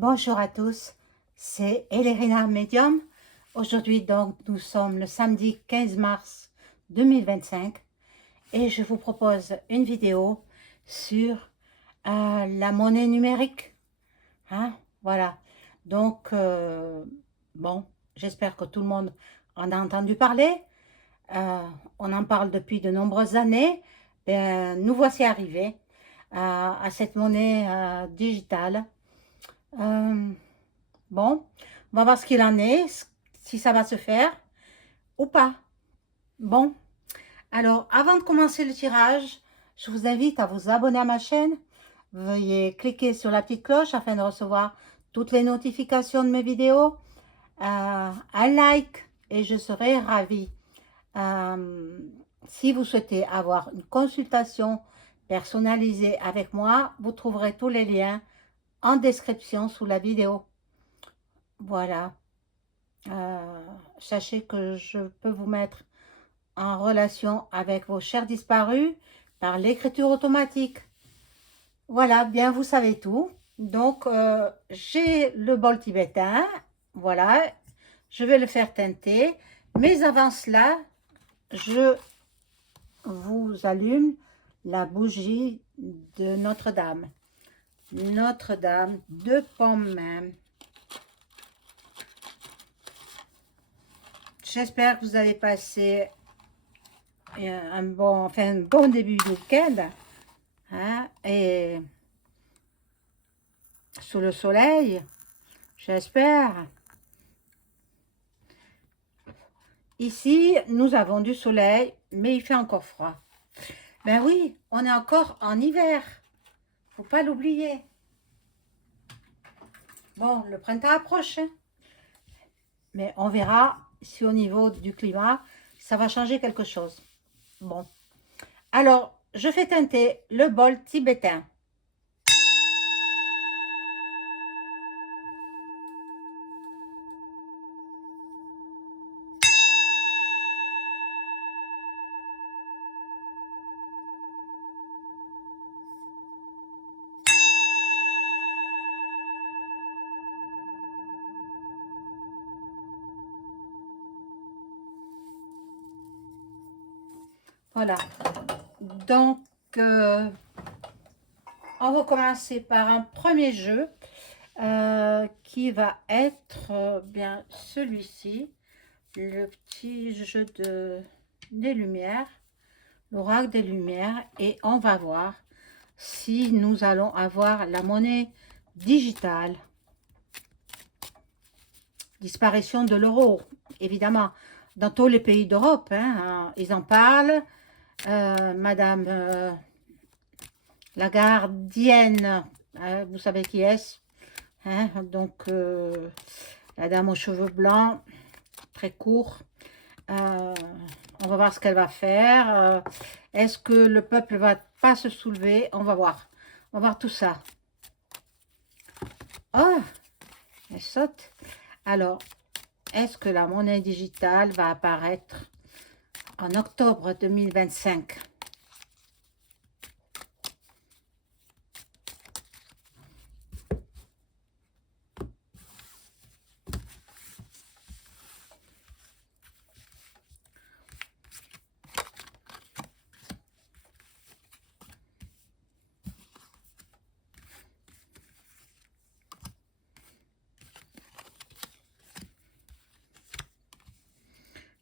Bonjour à tous, c'est Elérina Medium. Aujourd'hui donc nous sommes le samedi 15 mars 2025 et je vous propose une vidéo sur la monnaie numérique. Hein? Voilà, donc bon, j'espère que tout le monde en a entendu parler. On en parle depuis de nombreuses années. Nous voici arrivés à cette monnaie digitale. Euh, Bon, on va voir ce qu'il en est, si ça va se faire ou pas. Bon, alors avant de commencer le tirage, je vous invite à vous abonner à ma chaîne. Veuillez cliquer sur la petite cloche afin de recevoir toutes les notifications de mes vidéos. Un like et je serai ravie. Euh, si vous souhaitez avoir une consultation personnalisée avec moi, vous trouverez tous les liens en description sous la vidéo. Voilà. Sachez que je peux vous mettre en relation avec vos chers disparus par l'écriture automatique. Voilà, bien vous savez tout. Donc, j'ai le bol tibétain. Voilà, je vais le faire teinter. Mais avant cela, je vous allume la bougie de Notre-Dame. Notre-Dame de Pommern. J'espère que vous avez passé un bon début de week-end, hein, et sous le soleil, j'espère. Ici, nous avons du soleil, mais il fait encore froid. Ben oui, on est encore en hiver, faut pas l'oublier. Bon, le printemps approche, hein, mais on verra si au niveau du climat, ça va changer quelque chose. Bon, alors, je fais teinter le bol tibétain. Voilà, donc on va commencer par un premier jeu qui va être bien celui-ci, le petit jeu des lumières, l'oracle des lumières, et on va voir si nous allons avoir la monnaie digitale. Disparition de l'euro, évidemment, dans tous les pays d'Europe, hein, ils en parlent. Madame la gardienne, vous savez qui est-ce, hein, donc la dame aux cheveux blancs, très courts. On va voir ce qu'elle va faire. Est-ce que le peuple va pas se soulever? On va voir. On va voir tout ça. Oh, elle saute. Alors, est-ce que la monnaie digitale va apparaître en octobre 2025?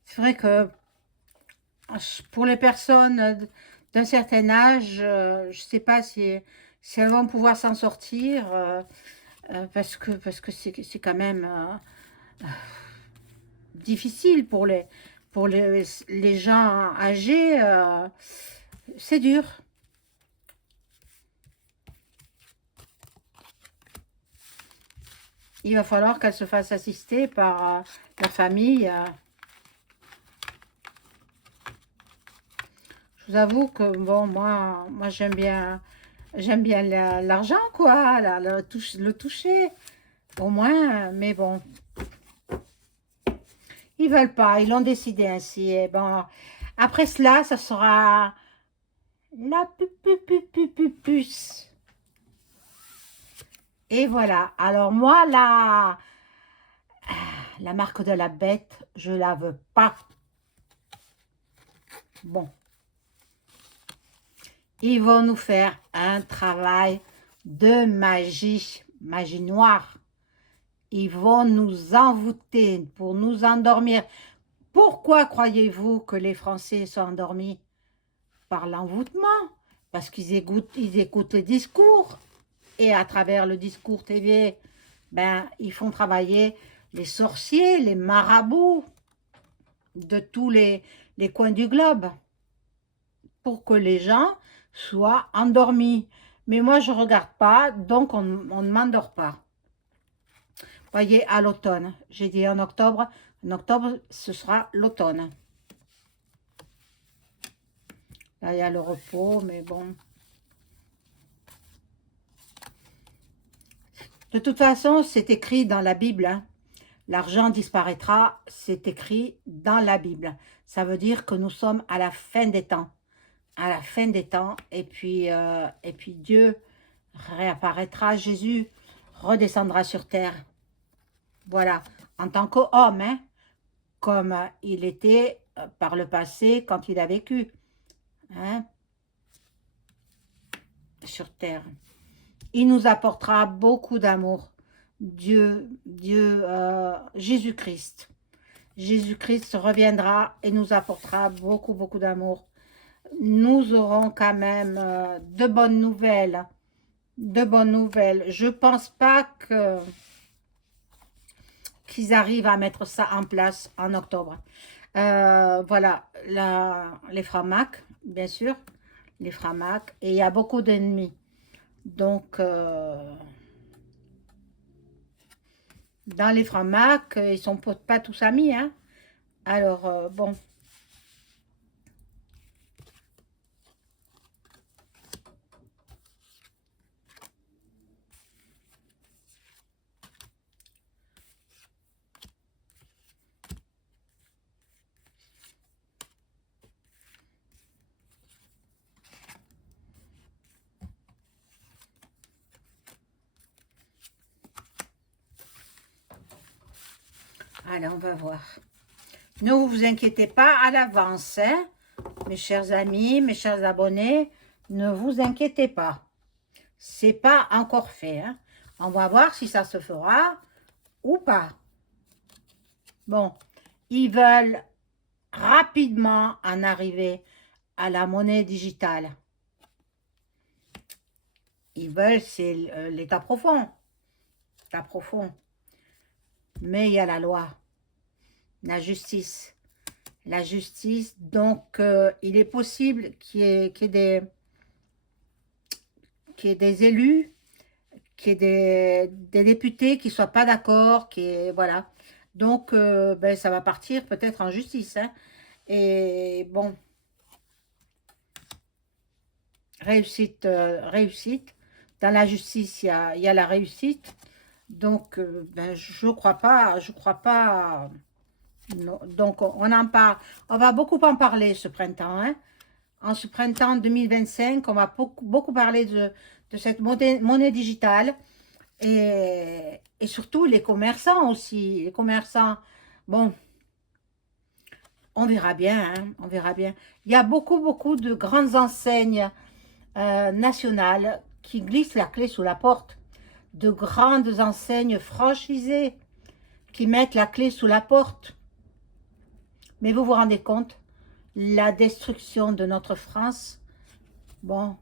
C'est vrai que pour les personnes d'un certain âge, je ne sais pas si elles vont pouvoir s'en sortir, parce que c'est quand même difficile pour les gens âgés, c'est dur. Il va falloir qu'elles se fassent assister par la famille. Je vous avoue que bon, moi j'aime bien l'argent, quoi, le toucher, au moins, mais bon, ils veulent pas, ils l'ont décidé ainsi. Et bon, après cela, ça sera la puce. Et voilà. Alors moi, la marque de la bête, je la veux pas. Bon. Ils vont nous faire un travail de magie, magie noire. Ils vont nous envoûter pour nous endormir. Pourquoi croyez-vous que les Français sont endormis? Par l'envoûtement. Parce ils écoutent les discours. Et à travers le discours TV, ben, ils font travailler les sorciers, les marabouts de tous les coins du globe pour que les gens soient endormis. Mais moi, je ne regarde pas, donc on ne m'endort pas. Voyez, à l'automne. J'ai dit en octobre. En octobre, ce sera l'automne. Là, il y a le repos, mais bon. De toute façon, c'est écrit dans la Bible. Hein. L'argent disparaîtra, c'est écrit dans la Bible. Ça veut dire que nous sommes à la fin des temps. À la fin des temps. Et puis Dieu réapparaîtra. Jésus redescendra sur terre. Voilà. En tant qu'homme, hein, comme il était par le passé quand il a vécu. Hein, sur terre. Il nous apportera beaucoup d'amour. Jésus-Christ. Jésus-Christ reviendra et nous apportera beaucoup, beaucoup d'amour. Nous aurons quand même de bonnes nouvelles. De bonnes nouvelles. Je ne pense pas qu'ils arrivent à mettre ça en place en octobre. Voilà, les Framac, bien sûr. Les Framac. Et il y a beaucoup d'ennemis. Donc, dans les Framac, ils ne sont pas tous amis. Hein. Alors, bon. Allez, on va voir. Ne vous inquiétez pas à l'avance, hein, mes chers amis, mes chers abonnés. Ne vous inquiétez pas. C'est pas encore fait. Hein. On va voir si ça se fera ou pas. Bon, ils veulent rapidement en arriver à la monnaie digitale. Ils veulent, c'est l'état profond. L'état profond. Mais il y a la loi, la justice. La justice, donc il est possible qu'il y ait des élus, qu'il y ait des députés qui ne soient pas d'accord, voilà. Donc, ben, ça va partir peut-être en justice. Hein. Et bon, réussite, réussite. Dans la justice, il y a la réussite. Donc, ben, je crois pas, non. Donc, on en parle. On va beaucoup en parler ce printemps. Hein. En ce printemps 2025, on va beaucoup parler de cette monnaie digitale. Et surtout les commerçants aussi. Les commerçants, bon, on verra bien, hein, on verra bien. Il y a beaucoup de grandes enseignes nationales qui glissent la clé sous la porte. De grandes enseignes franchisées qui mettent la clé sous la porte. Mais vous vous rendez compte, la destruction de notre France, bon,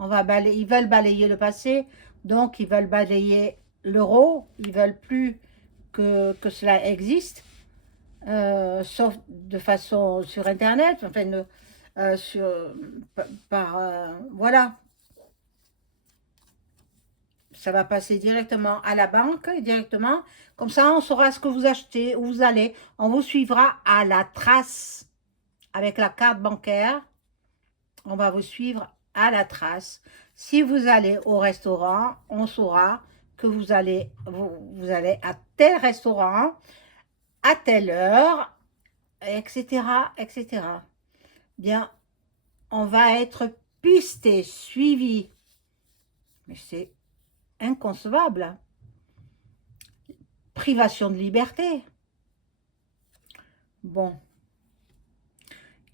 ils veulent balayer le passé, donc ils veulent balayer l'euro, ils veulent plus que cela existe, sauf de façon sur Internet, enfin, voilà. Ça va passer directement à la banque, directement. Comme ça, on saura ce que vous achetez, où vous allez. On vous suivra à la trace avec la carte bancaire. On va vous suivre à la trace. Si vous allez au restaurant, on saura que vous allez à tel restaurant, à telle heure, etc., etc. Bien, on va être pisté, suivi. Mais c'est inconcevable. Privation de liberté. Bon.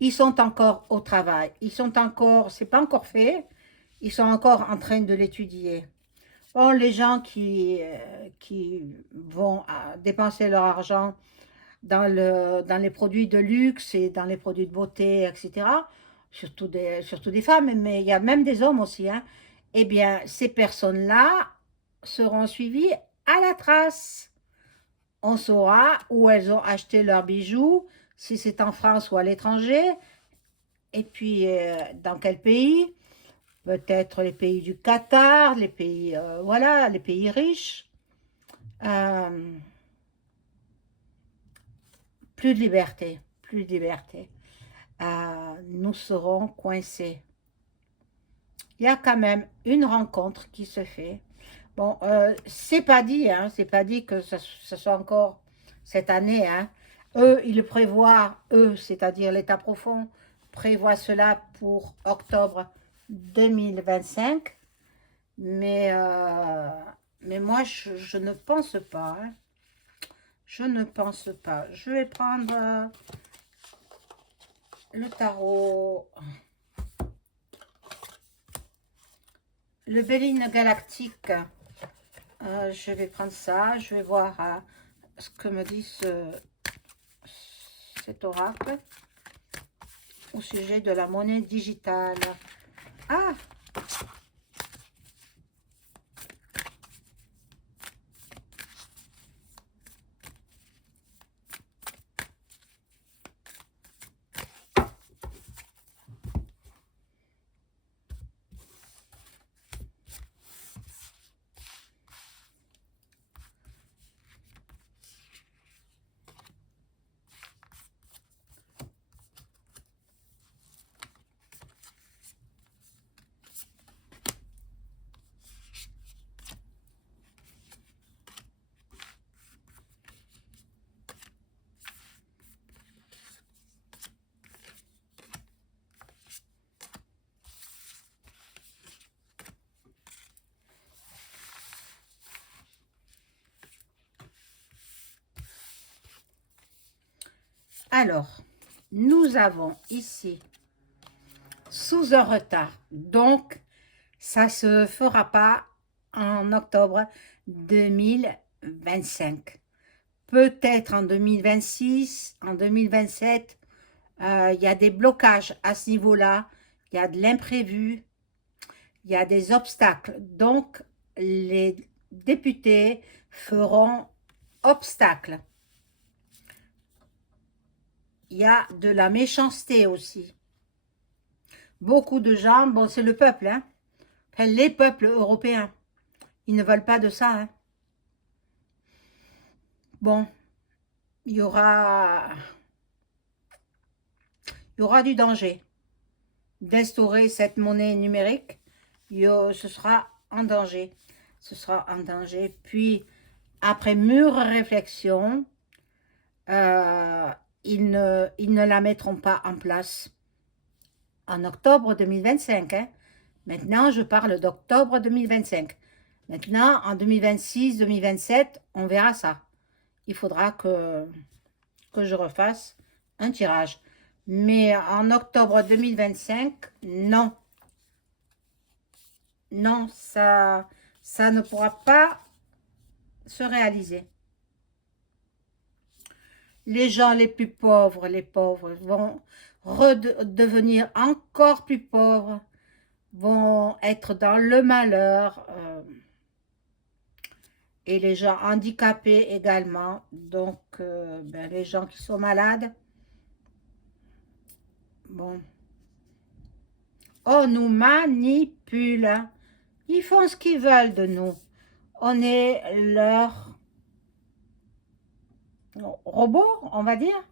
Ils sont encore au travail. Ils sont encore, c'est pas encore fait. Ils sont encore en train de l'étudier. Bon, les gens qui vont dépenser leur argent dans les produits de luxe et dans les produits de beauté, etc., surtout des femmes, mais il y a même des hommes aussi, hein, eh bien, ces personnes-là seront suivies à la trace. On saura où elles ont acheté leurs bijoux, si c'est en France ou à l'étranger, et puis dans quel pays. Peut-être les pays du Qatar, les pays, voilà, les pays riches. Euh, plus de liberté, plus de liberté. Nous serons coincés. Il y a quand même une rencontre qui se fait. Bon, c'est pas dit, hein, c'est pas dit que ce soit encore cette année, hein. Eux, ils le prévoient, eux, c'est-à-dire l'État profond, prévoit cela pour octobre 2025. Mais moi, je ne pense pas, hein. Je ne pense pas. Je vais prendre le tarot, le Béline galactique. Je vais prendre ça. Je vais voir ce que me dit cet oracle au sujet de la monnaie digitale. Ah! Alors, nous avons ici sous un retard. Donc, ça ne se fera pas en octobre 2025. Peut-être en 2026, en 2027, il y a des blocages à ce niveau-là. Il y a de l'imprévu, il y a des obstacles. Donc, les députés feront obstacle. Il y a de la méchanceté aussi. Beaucoup de gens, bon, c'est le peuple, hein, enfin, les peuples européens, ils ne veulent pas de ça, hein. Bon, il y aura du danger d'instaurer cette monnaie numérique. Ce sera en danger. Ce sera en danger. Puis, après mûre réflexion, ils ne la mettront pas en place en octobre 2025. Hein. Maintenant, je parle d'octobre 2025. Maintenant, en 2026, 2027, on verra ça. Il faudra que je refasse un tirage. Mais en octobre 2025, non. Non, ça ne pourra pas se réaliser. Les gens les plus pauvres, les pauvres, vont redevenir encore plus pauvres, vont être dans le malheur, et les gens handicapés également. Donc, ben, les gens qui sont malades, bon, on nous manipule. Ils font ce qu'ils veulent de nous. On est leur robot, on va dire.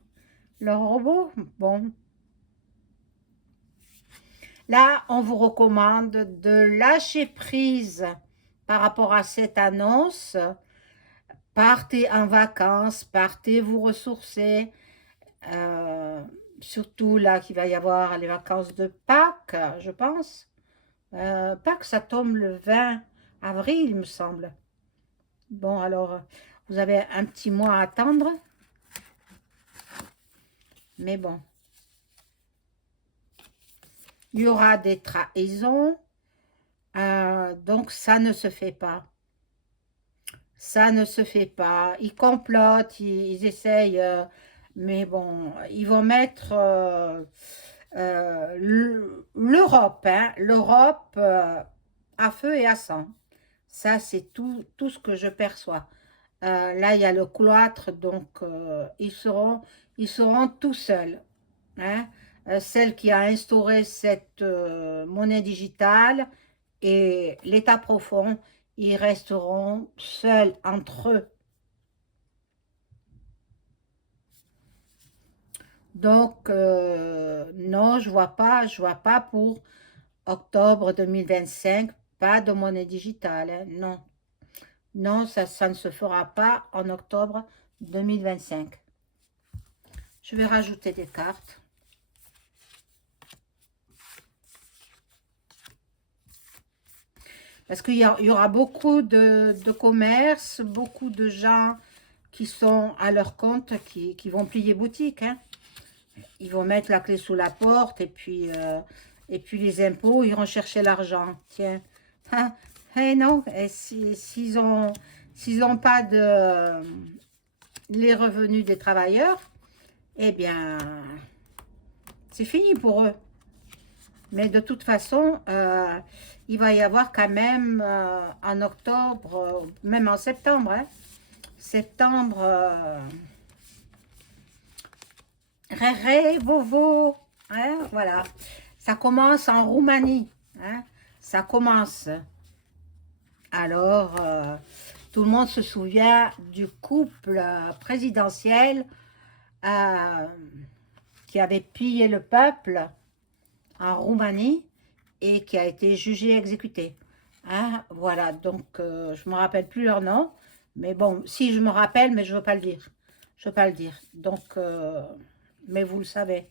Leur robot, bon. Là, on vous recommande de lâcher prise par rapport à cette annonce. Partez en vacances, partez vous ressourcer. Surtout là qu'il va y avoir les vacances de Pâques, je pense. Pâques, ça tombe le 20. avril, il me semble. Bon, alors, vous avez un petit mois à attendre. Mais bon. Il y aura des trahisons. Donc, ça ne se fait pas. Ça ne se fait pas. Ils complotent, ils essayent. Mais bon, ils vont mettre l'Europe, hein, l'Europe à feu et à sang. Ça, c'est tout ce que je perçois. Là, il y a le cloître, donc ils seront tout seuls. Hein. Celle qui a instauré cette monnaie digitale et l'État profond, ils resteront seuls entre eux. Donc, non, je vois pas pour octobre 2025, pas de monnaie digitale, hein, non. Non, ça ne se fera pas en octobre 2025. Je vais rajouter des cartes. Parce qu'il y aura beaucoup de commerces, beaucoup de gens qui sont à leur compte, qui vont plier boutique. Hein. Ils vont mettre la clé sous la porte et puis les impôts iront chercher l'argent. Tiens, ah, eh non, s'ils ont pas les revenus des travailleurs, eh bien, c'est fini pour eux. Mais de toute façon, il va y avoir quand même en octobre, même en septembre, hein, septembre, Réré, Vovo, hein, voilà. Ça commence en Roumanie, hein, ça commence. Alors, tout le monde se souvient du couple présidentiel euh, qui avait pillé le peuple en Roumanie et qui a été jugé et exécuté. Hein, voilà, donc je ne me rappelle plus leur nom, mais bon, si je me rappelle, mais je ne veux pas le dire. Je ne veux pas le dire. Donc, mais vous le savez,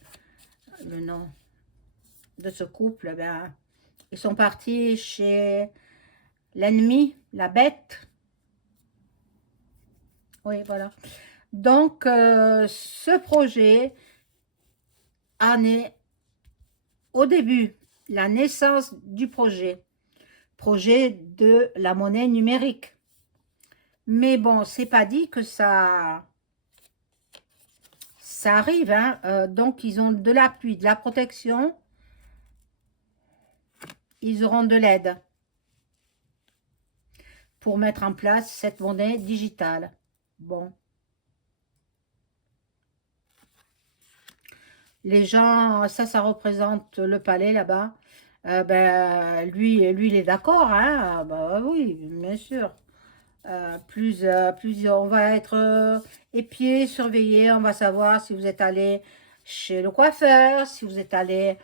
le nom de ce couple, ben, ils sont partis chez l'ennemi, la bête. Oui, voilà. Donc, ce projet en est au début, la naissance du projet de la monnaie numérique. Mais bon, c'est pas dit que ça arrive. Hein. Donc, ils ont de l'appui, de la protection. Ils auront de l'aide pour mettre en place cette monnaie digitale. Bon. Les gens, ça représente le palais là-bas. Ben, lui, il est d'accord. Hein. Bah, oui, bien sûr. Plus on va être épié, surveillé, on va savoir si vous êtes allé chez le coiffeur, si vous êtes allé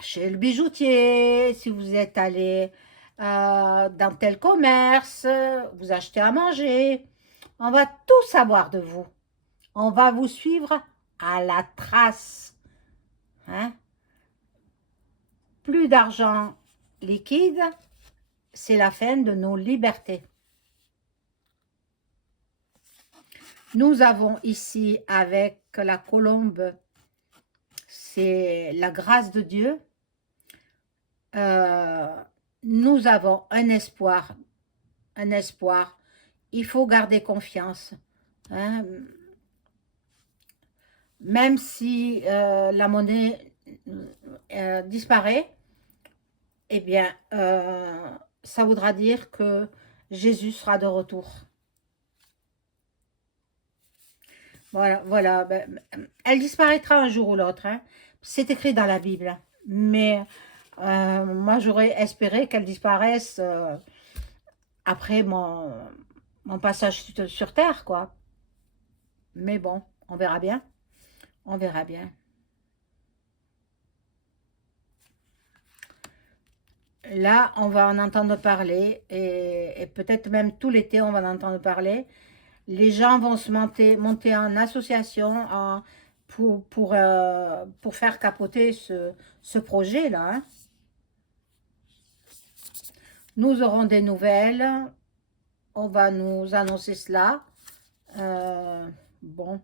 chez le bijoutier, si vous êtes allé dans tel commerce, vous achetez à manger. On va tout savoir de vous. On va vous suivre à la trace. Hein? Plus d'argent liquide, c'est la fin de nos libertés. Nous avons ici avec la colombe, c'est la grâce de Dieu. Nous avons un espoir, un espoir. Il faut garder confiance. Hein. Même si la monnaie disparaît, eh bien, ça voudra dire que Jésus sera de retour. Voilà, voilà. Ben, elle disparaîtra un jour ou l'autre. Hein. C'est écrit dans la Bible. Mais moi, j'aurais espéré qu'elle disparaisse après mon passage sur Terre, quoi. Mais bon, on verra bien. On verra bien. Là, on va en entendre parler et peut-être même tout l'été, on va en entendre parler. Les gens vont se monter en association pour faire capoter ce projet-là. Hein. Nous aurons des nouvelles. On va nous annoncer cela. Bon.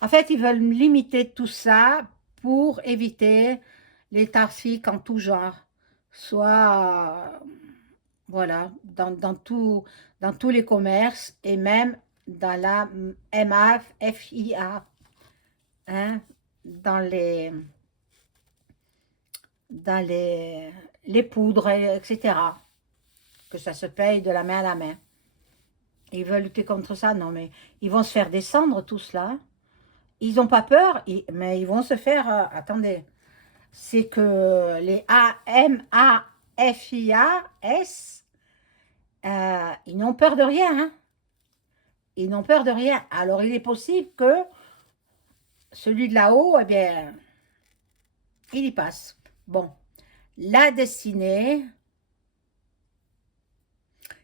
En fait, ils veulent limiter tout ça pour éviter les trafics en tout genre. Soit, voilà, dans tous les commerces et même dans la MAFIA, hein, dans les poudres, etc. Que ça se paye de la main à la main. Ils veulent lutter contre ça, non, mais ils vont se faire descendre tout cela. Ils n'ont pas peur, mais ils vont se faire... attendez, c'est que les AMAFIAS, ils n'ont peur de rien. Hein. Ils n'ont peur de rien. Alors, il est possible que celui de là-haut, eh bien, il y passe. Bon, la destinée,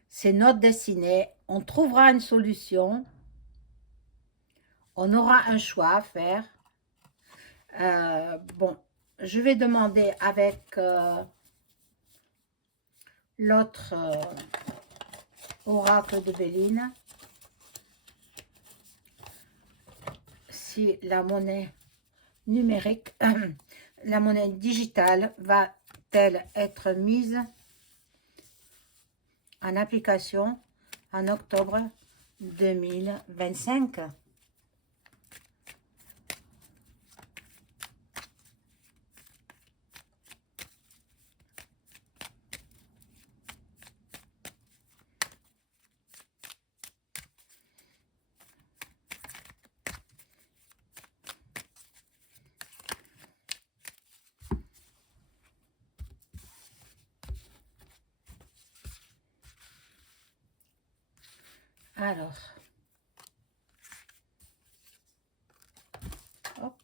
c'est notre destinée. On trouvera une solution. On aura un choix à faire. Bon, je vais demander avec l'autre oracle de Béline si la monnaie numérique, la monnaie digitale va-t-elle être mise en application en octobre 2025. Alors, hop.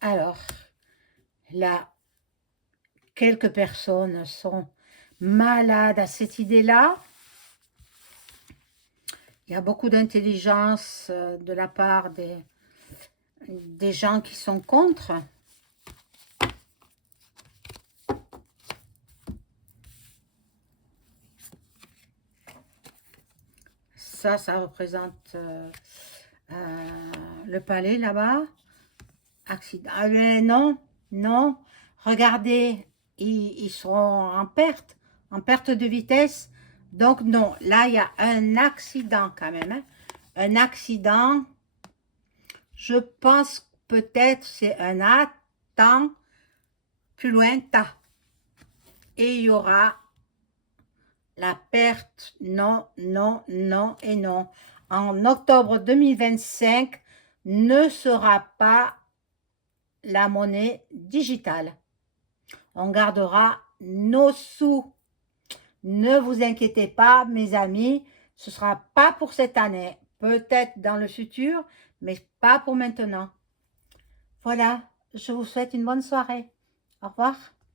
Alors, là, quelques personnes sont malades à cette idée-là. Il y a beaucoup d'intelligence de la part des gens qui sont contre. Ça représente le palais là-bas. Accident. Ah mais non, non. Regardez, ils seront en perte de vitesse. Donc non, là il y a un accident quand même. Hein. Un accident, je pense peut-être c'est un attends, plus loin, ta. Et il y aura la perte, non, non, non et non. En octobre 2025, ne sera pas la monnaie digitale. On gardera nos sous. Ne vous inquiétez pas, mes amis, ce ne sera pas pour cette année. Peut-être dans le futur, mais pas pour maintenant. Voilà, je vous souhaite une bonne soirée. Au revoir.